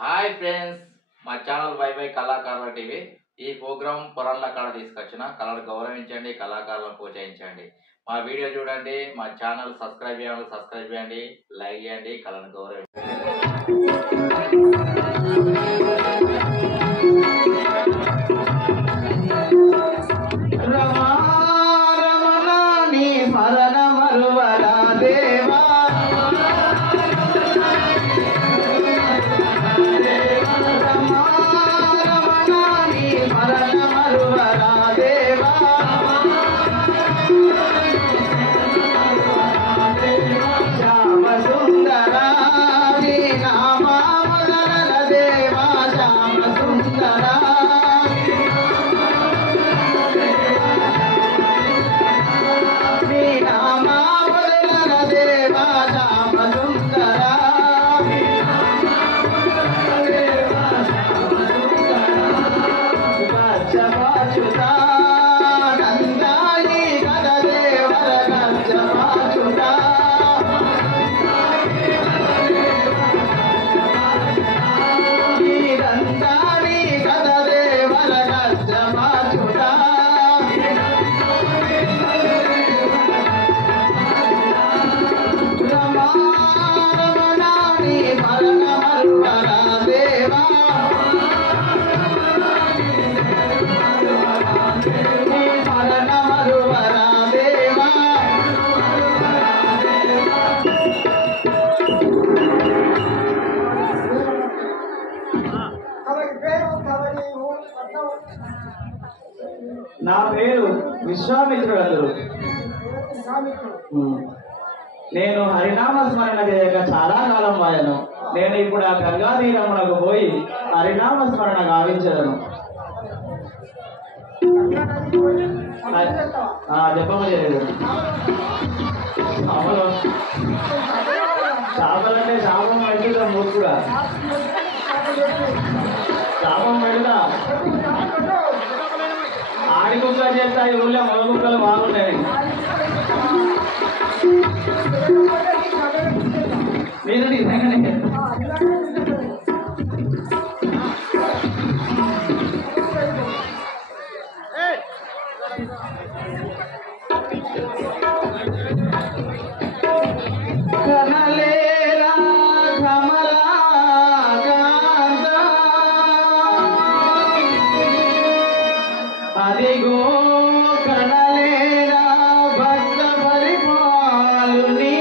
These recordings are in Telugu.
హాయ్ ఫ్రెండ్స్, మా ఛానల్ బై బై కళాకారుల టీవీ. ఈ ప్రోగ్రాం పొరల్ల కాడ తీసుకొచ్చిన కళను గౌరవించండి, కళాకారులను ప్రోత్సహించండి. మా వీడియో చూడండి, మా ఛానల్ సబ్స్క్రైబ్ చేయండి, లైక్ చేయండి, కళను గౌరవించండి. నా పేరు విశ్వామిత్రుడు. నేను హరినామ స్మరణ చేయక చాలా కాలం వాయను. నేను ఇప్పుడు ఆ గంగా తీరమునకు పోయి హరినామ స్మరణ గావించను. చెప్పమలేదు చేపలంటే శాపం పెడుతుందా మూర్ఖుడా? శాపం పెడతా ఆడి కుక్కలు చేస్తాయి, ఊళ్ళో మగ కుక్కలు బాగున్నాయి. మీరు నిజంగానే అదిగో కనలేరా భక్త పరిపాలుని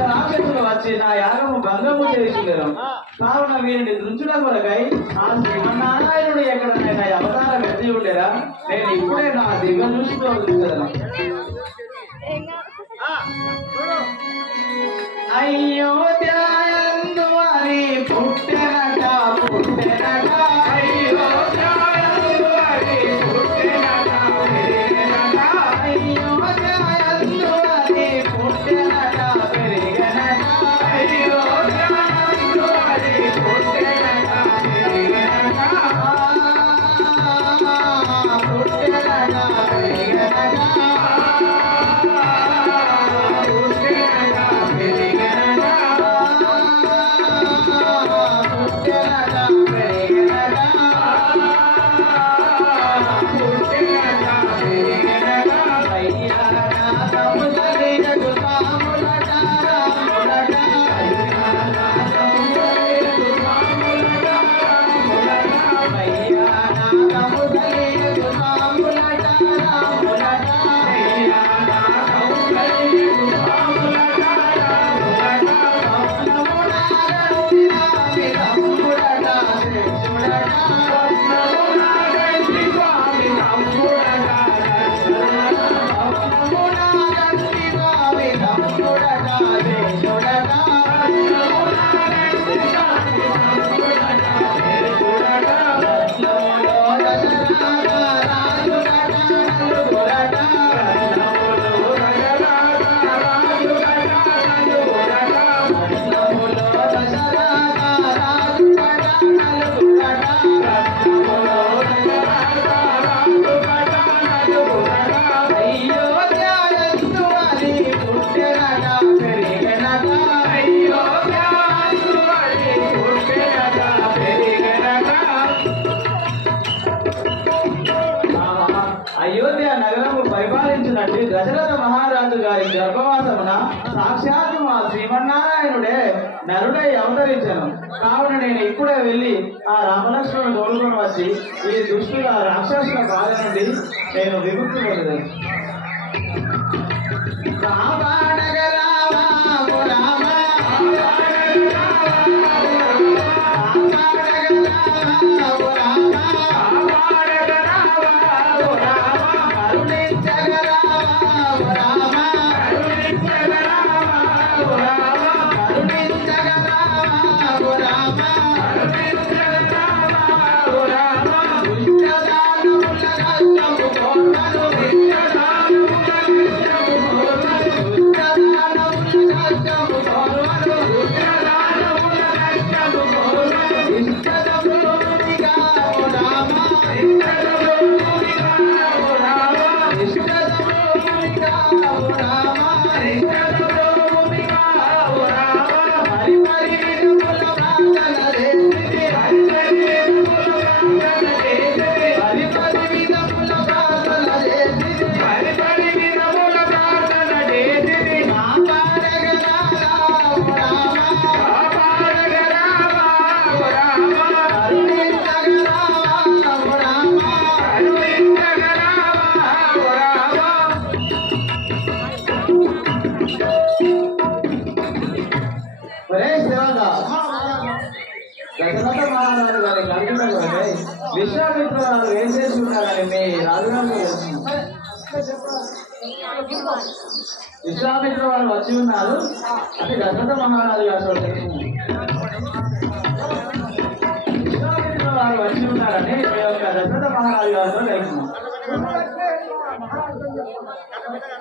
రాక్షసులు వచ్చి నా యాగము భంగము చేసిండెను. కావున వీరిని దృంచుట కొరకై ఆ శ్రీమన్నారాయణుడు ఎక్కడనైనా అవతారం ఎత్తి ఉండేరా నేను ఇప్పుడే నా దివ్య దృష్టిలో ఉంచదను. అయోధ్యందు అని పుట్టెనట పుట్టెనట అయోధ్యందు అని పుట్టెనట పెరిగెనట అయోధ్యందు అని పుట్టెనట పెరిగెనట అయోధ్యందు అని పుట్టెనట పెరిగెనట పుట్టెనట పెరిగెనట అయోధ్య నగరము పరిపాలించినట్టు దశరథ మహారాజు గారి గర్భవాసమున సాక్షాత్తు మా శ్రీమన్నారాయణుడే నరుడై అవతరించను. కావున నేను ఇప్పుడే వెళ్ళి ఆ రామలక్ష్మణుడు తోడుకొని వచ్చి ఈ దుష్టుల రాక్షసుల బాధ నుండి నేను విముక్తి పొందను. దశరథ మహారాజు గారి గర్భంలో విశ్వామిత్రుడు ఏం చేసి ఉన్నారని మీ రాజుగారు విశ్వామిత్ర వారు వచ్చి ఉన్నారు అంటే దశరథ మహారాజు గారు విశ్వామిత్ర వారు వచ్చి ఉన్నారని మీ యొక్క దశరథ మహారాజు గారితో తెలుసుకున్నాం.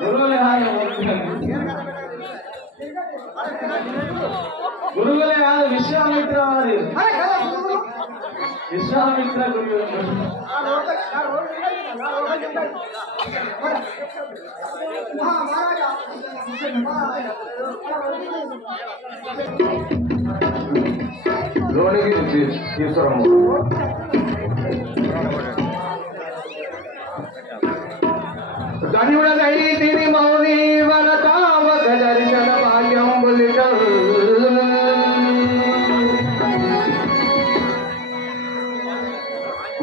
గురువులే గురువులే కాదు విశ్వామిత్ర వారి విశ్వామిత్ర గురువు లోనికి తీసుకురాము. ధన్యుడై తిని మౌని వరతావక దర్శన భాగ్యం బులిట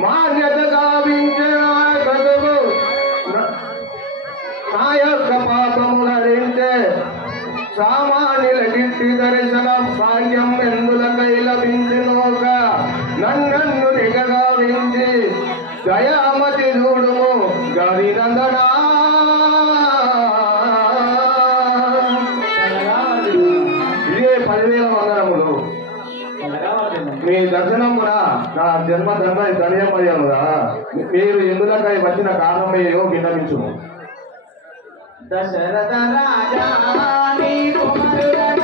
మాన్యత గావించిన కదువు నా యొక్క పాపములరించే సామాన్యుల హరినందనా ఇదే 10,000 వందనములు. మీ దర్శనమున నా జన్మ ధర్మ ధన్యమయ్యనుగా. మీరు ఎందులకై వచ్చిన కారణమేయో విన్నవించుము. దశరథ రాజా నీ కుమారుడన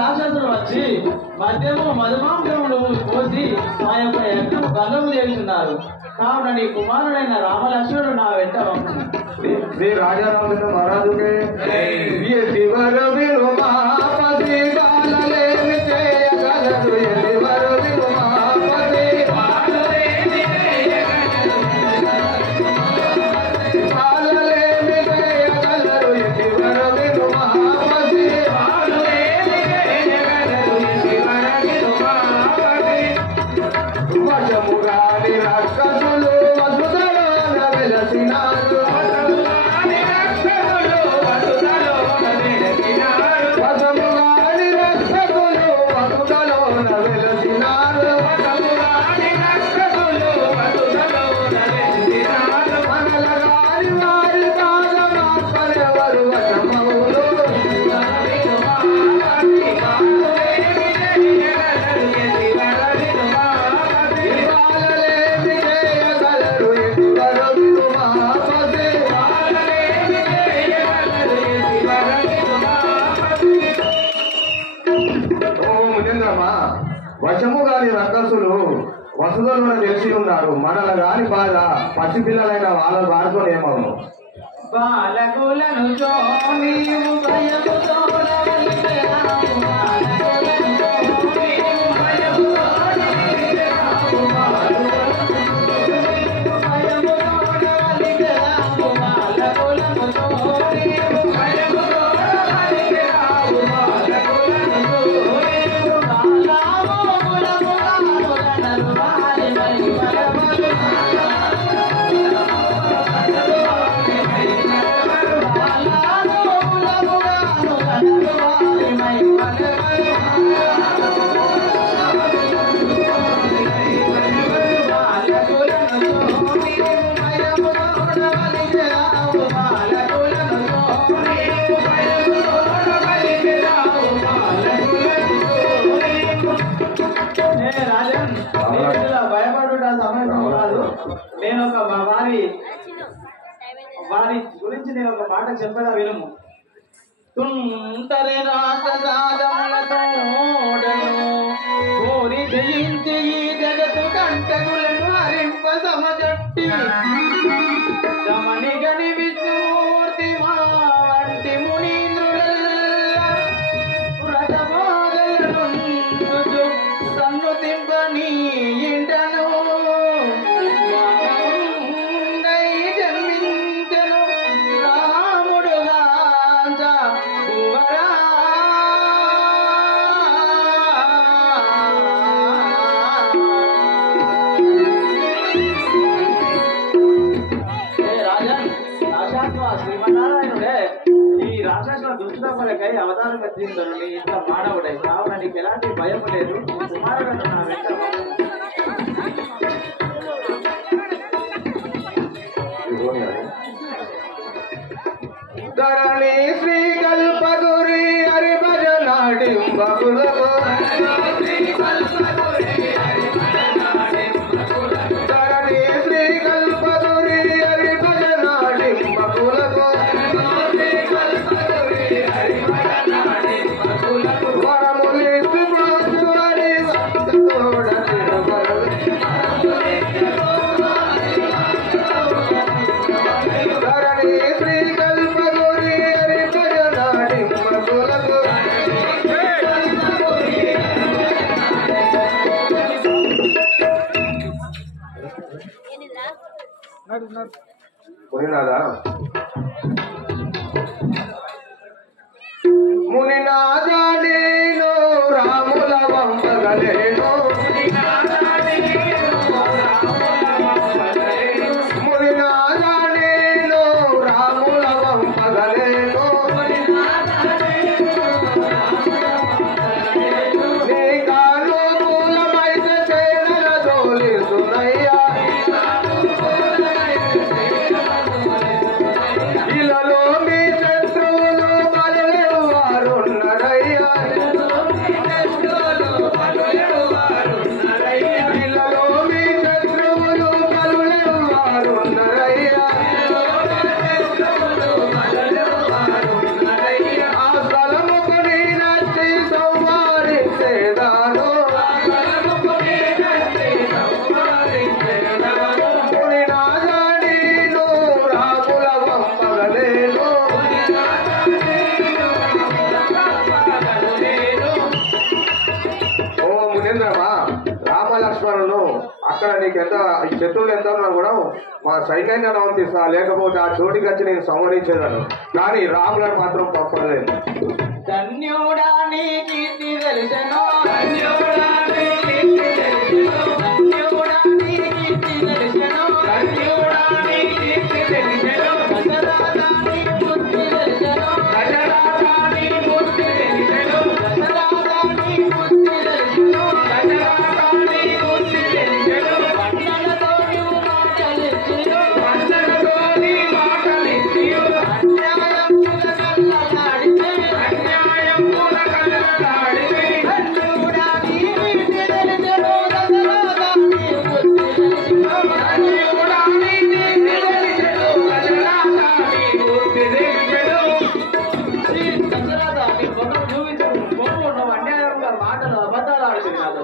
రాక్షసులు వచ్చి మద్యము మధుమాంసములు పోసి ఆ యొక్క యజ్ఞము గంగము చేస్తున్నారు. కావున నీ కుమారుడైన రామలక్ష్మణుడు నా వెంట శ్రీ రాజారామచంద్ర మహారాజుకే శివరు విలుమాపతి బాలలేమి చేయగలరు. శివరు విలుమాపతి బాలలేమి చేయగలరు. శివరు విలుమాపతి వశముగాని రాక్షసులు వసుదలోన వెలసినారు. వశముగాని రాక్షసులు వసుదలోన వెలసినారు. మనలగాని వారి పాదమార్పరెవరు వశమవులు. వశము గాని రక్కసులు వసుదలను తెలిసి ఉన్నారు. మనల గాని బాధ పసిపిల్లలైన వాళ్ళ వారితో ఏమవును. బాలకులను నీవు భయముతో భయపడుట సమయం కాదు. నేను ఒక వారి గురించి నేను ఒక మాట చెప్పగా వినుము. తుంటరి రాజసాదములతోడను కోరి జయించి ఈ జగత్తు కంటకులను హరింప సమజట్టి రమణిగని విష్ణుమూర్తి మా వంటి మునీంద్రులెల్లా వ్రతబోధలను సన్నుతింపని ఇంటను ప్రజలను దుష్టులకై అవతారం ఎత్తిందను నీ ఇంట్లో మానవుడై కావున నీకు ఎలాంటి భయం లేదు కుమారులను నా వెంట ధరణి శ్రీ కల్పగురి హరి భజనాడింబకులకు ధరణి శ్రీ కల్పగురి హరి భజనాడింబకులకు వరములిచ్చి పోసు హరి భక్తోడ తిరుమల ధరణి శ్రీ కల్పగురి హరి భజనాడింబకులకు మునినాదా మునినాదా నేను రాముల వంపగలేను మునినాదా నేను రాముల వంపగలేను నీ కానుకూలమైతే సేనల దోలిసునయ్యా ఇలలో మీ శత్రువులు బలువారున్నరయ్యా ఇలలో మీ శత్రువులు బలువారున్నరయ్యా ఆ స్థలముకు నీ నచ్చి సంవారించేదాను మునినాదా నేను రాముల వంపగలేను ఓ మునేంద్రమా రామలక్ష్మణులు అక్కడ నీకు ఎంత శత్రువులు ఎంత ఉన్నా కూడా మా సైన్యాన్ని అనుమతిస్తా లేకపోతే ఆ చోటికి వచ్చి నేను సంహరించేదాను కానీ రాములను మాత్రం పంపలేదు ధన్యుడా నీ కీర్తి తెలిసెను ధన్యుడా నీ కీర్తి తెలిసెను ధన్యుడా నీ కీర్తి తెలిసెను ధన్యుడా నీ కీర్తి తెలిసెను దశరథ నీ బుద్ధి తెలిసెను దశరథ నీ బుద్ధి తెలిసెను దశరథ నీ బుద్ధి తెలిసెను దశరథ నీ బుద్ధి తెలిసెను వందనతో నీవు మాటలిచ్చియు వందనతో నీ మాటలిచ్చియు అన్యాయముల కల్లలాడితే అన్యాయముల కల్లలాడితే ధన్యుడా నీ కీర్తి తెలిసెను దశరథ నీ బుద్ధి తెలిసెను ధన్యుడా నీ కీర్తి తెలిసెను దశరథ నీ బుద్ధి తెలిసెను శ్రీ దశరథ నీ ముఖం చూపించు కోరుకున్న అన్యాయంగా మాటలు అబద్ధాలు ఆడుతున్నాడు